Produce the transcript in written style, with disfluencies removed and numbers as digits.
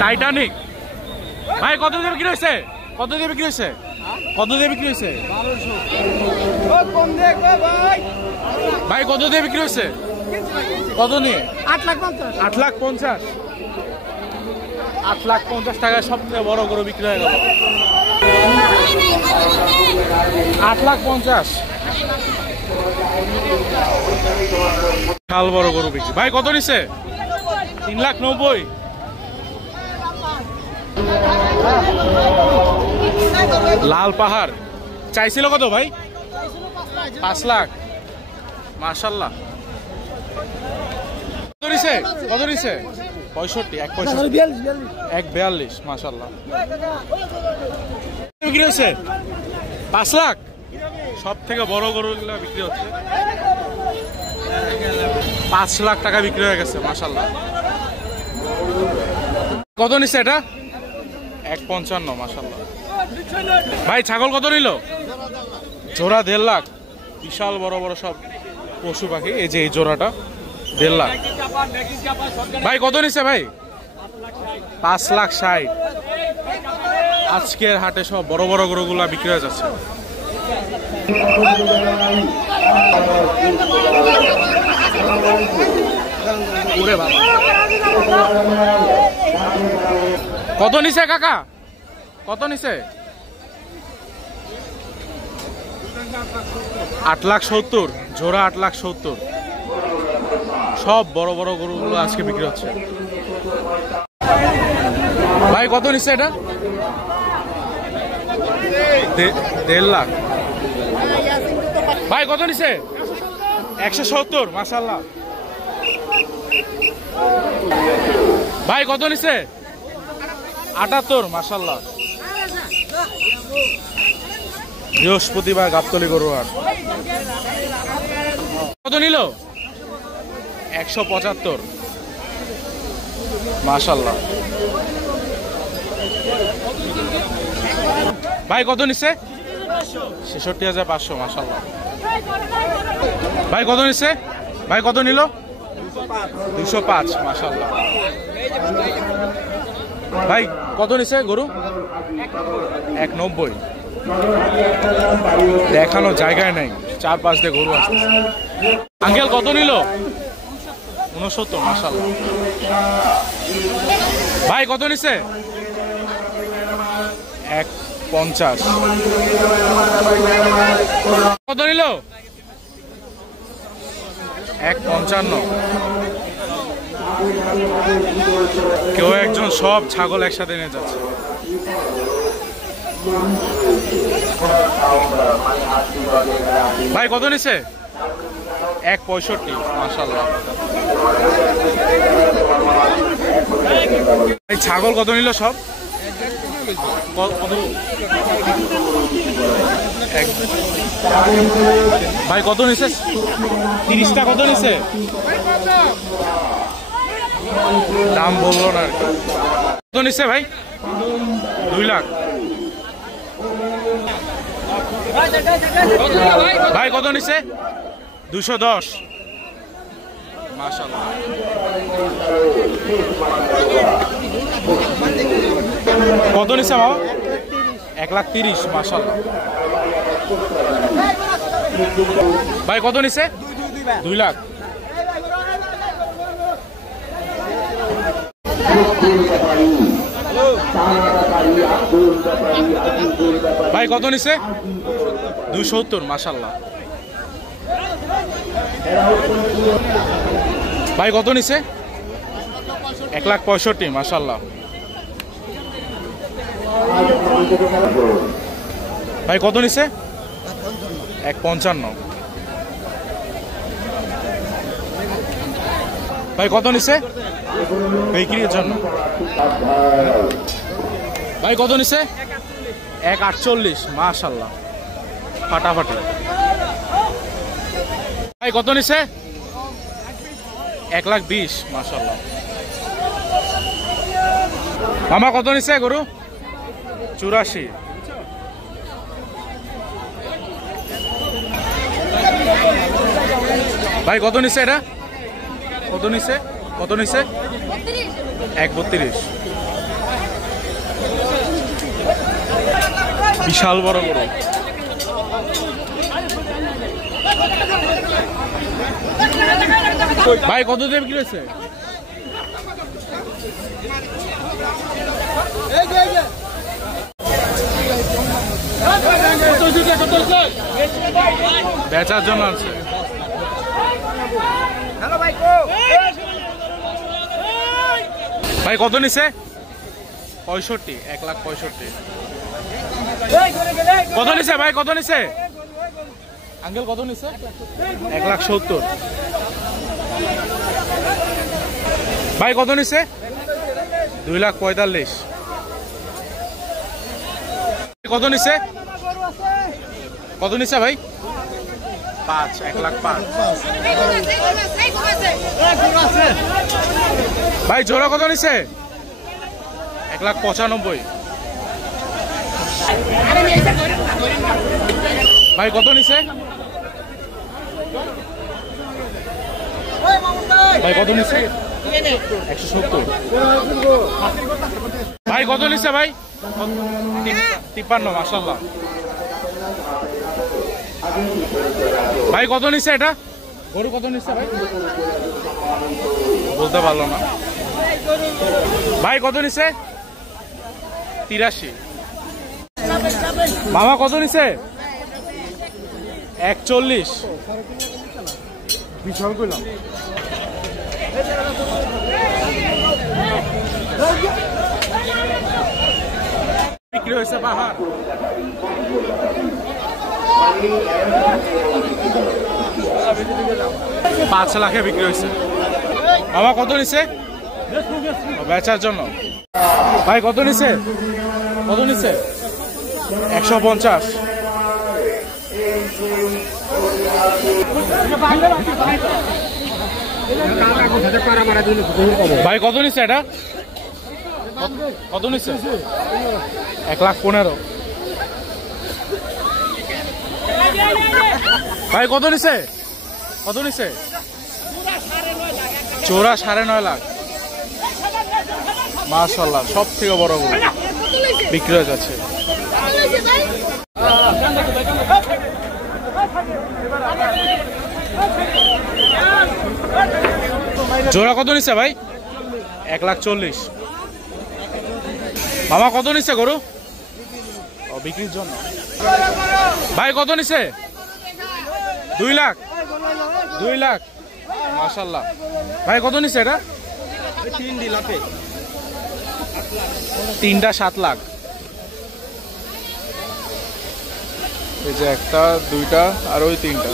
Titanic ভাই কত দিয়ে বিক্রি হয়েছে? কত দিয়ে বিক্রি হয়েছে? কত দিয়ে বিক্রি হয়েছে ভাই? কত দিয়ে বিক্রি হয়েছে? কত নিয়ে? 8,50,000। 8,50,000। 8,50,000 টাকায় সব থেকে বড় গরু বিক্রি হয়ে গেল। 8,50,000 শাল বড় গরু বিক্রি। ভাই কত নিছে? 3,90,000। লাল পাহাড় চাইছিল কত ভাই? 5 লাখ। মাশাআল্লাহ। কত নিছে? কত নিছে? 65। 1,42। মাশাআল্লাহ। বিক্রি হয়েছে 5 লাখ। সব থেকে বড় গরুগুলো বিক্রি হচ্ছে 5 লাখ টাকা বিক্রি হয়ে গেছে। মাশাআল্লাহ। কত নিচ্ছে এটা? 1,55। মাশাআল্লাহ। ভাই ছাগল কত নিল? জোড়া 1.5 লাখ। বিশাল বড় বড় সব পশু পাখি। এই যে এই জোড়াটা 1.5 লাখ। ভাই কত নিচ্ছে ভাই? 5,60,000। আজকের হাটে সব বড় বড় গরুগুলা বিক্রি হয়ে যাচ্ছে। কত নিছে কাকা? কত নিছে? 8,70,000। জোড়া 8,70,000। সব বড় বড় গরুগুলো আজকে বিক্রি হচ্ছে। ভাই কত নিচ্ছে এটা? 1.5 লাখ। ভাই কত নিছে? 170। মাশাআল্লাহ। ভাই কত নিছে? 78। মাশাআল্লাহ। বৃহস্পতিবার গাবতলী গরু হাট। কত নিল? 175। মাশাআল্লাহ। ভাই কত নিছে? 66,500। মাশাআল্লাহ। ভাই কত নিছে? ভাই কত নিল? 205। মাশাআল্লাহ। ভাই কত নিছে গরু? 190। দেখানো জায়গায় নাই, 4-5 দিয়ে গরু আসছে। আঙ্কেল কত নিল? 69। মাশাআল্লাহ। ভাই কত নিছে? 150। কত নিল? 155। কেউ একজন সব ছাগল একসাথে নিয়ে যাচ্ছে। ভাই কত নিছে? 165। মাশাআল্লাহ। এই ছাগল কত নিল সব? ভাই কত নিছে? 30টা কত নিছে? দাম বললো না। কত নিছে ভাই? 2 লাখ। ভাই কত নিছে? 210। মাশাআল্লাহ। কত নিছে বাবা? 1,30,000। মাশাআল্লাহ। ভাই কত নিছে? 2 লাখ। ভাই কত নিছে? 270। মাশাআল্লাহ। ভাই কত নিছে? 1,65,000। মাশাআল্লাহ। ভাই কত নিছে? 155। ভাই কত নিছে? বিক্রির জন্য। ভাই কত নিছে? 148। মাশাআল্লাহ। ফাটাফাটি। ভাই কত নিছে? 1,20,000। মাশাআল্লাহ। মামা কত নিছে গরু? 84। ভাই কত নিছে এটা? কত নিছে? কত নিছে? 132। বিশাল বড় গরু। ভাই কত দিয়ে বিক্রি হয়েছে? বেচার জন্য আছে। ভাই কত নিছে? 65, 1,65,000। কত নিছে ভাই, কত নিছে আঙ্কেল, কত নিছে? 1,70,000। ভাই কত নিছে? 2,45,000। কত নিছে? কত নিছে ভাই? 5, 1,05,000। ভাই জোড়া কত নিছে? 1,95,000। ভাই কত নিছে? ভাই কত নিছে? 170। ভাই কত নিছে ভাই? 53, মাশাআল্লাহ। ভাই কত নিছে এটা? গরু কত নিছে ভাই? বলতে পারলো না। ভাই কত নিছে? 83। মামা কত নিছে? 41। বিশাল কইলাম। বিক্রি হয়েছে বাহার। 5 লাখে বিক্রি হয়েছে। মামা কত নিছে? বেচার জন্য। ভাই কত নিছে? কত নিছে? 150। ভাই কত নিছে এটা? কত নিছে? 1,15,000। ভাই কত নিছে? কত নিছে? জোড়া 9.5 লাখ। মাশাআল্লাহ, সব থেকে বড় গরু বিক্রি হয়ে যাচ্ছে। জোড়া কত নিছে ভাই? 1,40,000। মামা কত নিছে গরু? ও বিক্রির জন্য। ভাই কত নিছে? 2 লাখ। 2 লাখ, মাশাআল্লাহ। ভাই কত নিছে এটা? 3টা 7 লাখ। এই যে একটা, 2টা আর ওই 3টা।